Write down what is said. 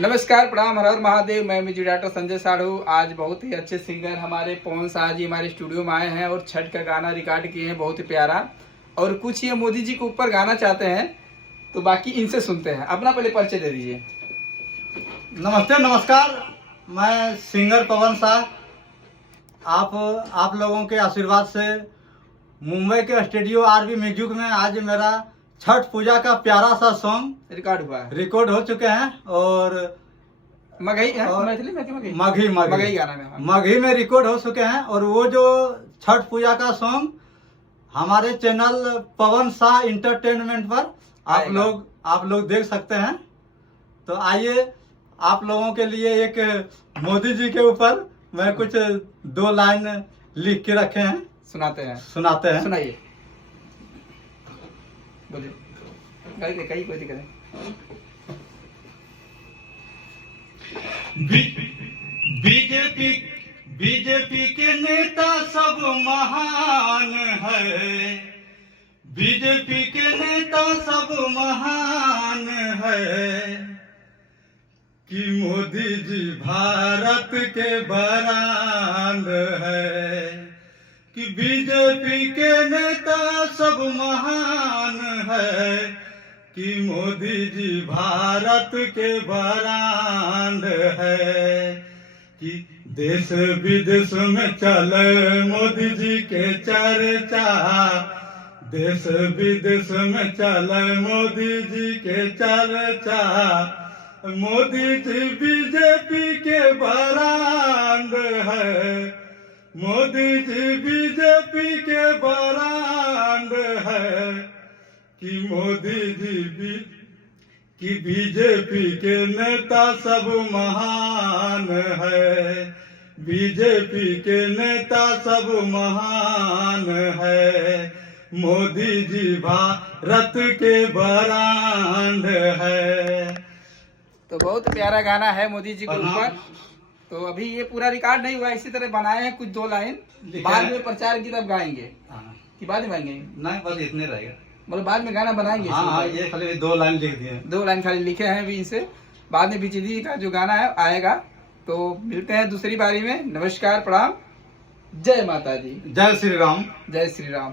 नमस्कार, प्रणाम, हर हर महादेव। मैं म्यूजिक डायरेक्टर संजय साढ़ू। आज बहुत ही अच्छे सिंगर हमारे पवन शाह जी हमारे स्टूडियो में आए हैं और छठ का गाना रिकॉर्ड किए हैं, बहुत ही प्यारा। और कुछ ये मोदी जी के ऊपर गाना चाहते हैं, तो बाकी इनसे सुनते हैं। अपना पहले परिचय दे दीजिए। नमस्ते, नमस्कार। मैं सिंगर पवन शाह। आप लोगों के आशीर्वाद से मुंबई के स्टूडियो आरबी म्यूजिक में आज मेरा छठ पूजा का प्यारा सा सॉन्ग रिकॉर्ड हुआ है, रिकॉर्ड हो चुके हैं और मगही है, और मैथिली में कि मगही मगही गाना में, हाँ। मगही में रिकॉर्ड हो चुके हैं। और वो जो छठ पूजा का सॉन्ग हमारे चैनल पवन शाह इंटरटेनमेंट पर आप लोग देख सकते हैं। तो आइए, आप लोगों के लिए एक मोदी जी के ऊपर मैं कुछ 2 लाइन लिख के रखे हैं, सुनाते हैं। सुनाइए। बोलिए, कहीं कोई दिक्कत नहीं। बीजेपी के नेता सब महान है, बीजेपी के नेता सब महान है कि मोदी जी भारत के बरांड है, कि बीजेपी के नेता सब महान है कि मोदी जी भारत के बरांड है, कि देश विदेश में चले मोदी जी के चर्चा, देश विदेश में चले मोदी जी के चर्चा, मोदी जी बीजेपी के बरांड है, मोदी जी बीजेपी के बरांड है कि मोदी जी कि बीजेपी के नेता सब महान है, बीजेपी के नेता सब महान है, मोदी जी भारत के बरांड है। तो बहुत प्यारा गाना है मोदी जी के ऊपर। तो अभी ये पूरा रिकॉर्ड नहीं हुआ, इसी तरह बनाए हैं कुछ 2 लाइन, बाद में प्रचार की तब गाएंगे कि बाद में गाएंगे? नहीं, बस इतने रहेगा, मतलब बाद में गाना बनाएंगे। हाँ, ये खाली 2 लाइन लिख दिए, 2 लाइन खाली लिखे हैं अभी इनसे। बाद में बीजेपी का जो गाना है आएगा। तो मिलते हैं दूसरी बारी में। नमस्कार, प्रणाम, जय माता दी, जय श्री राम। जय श्री राम।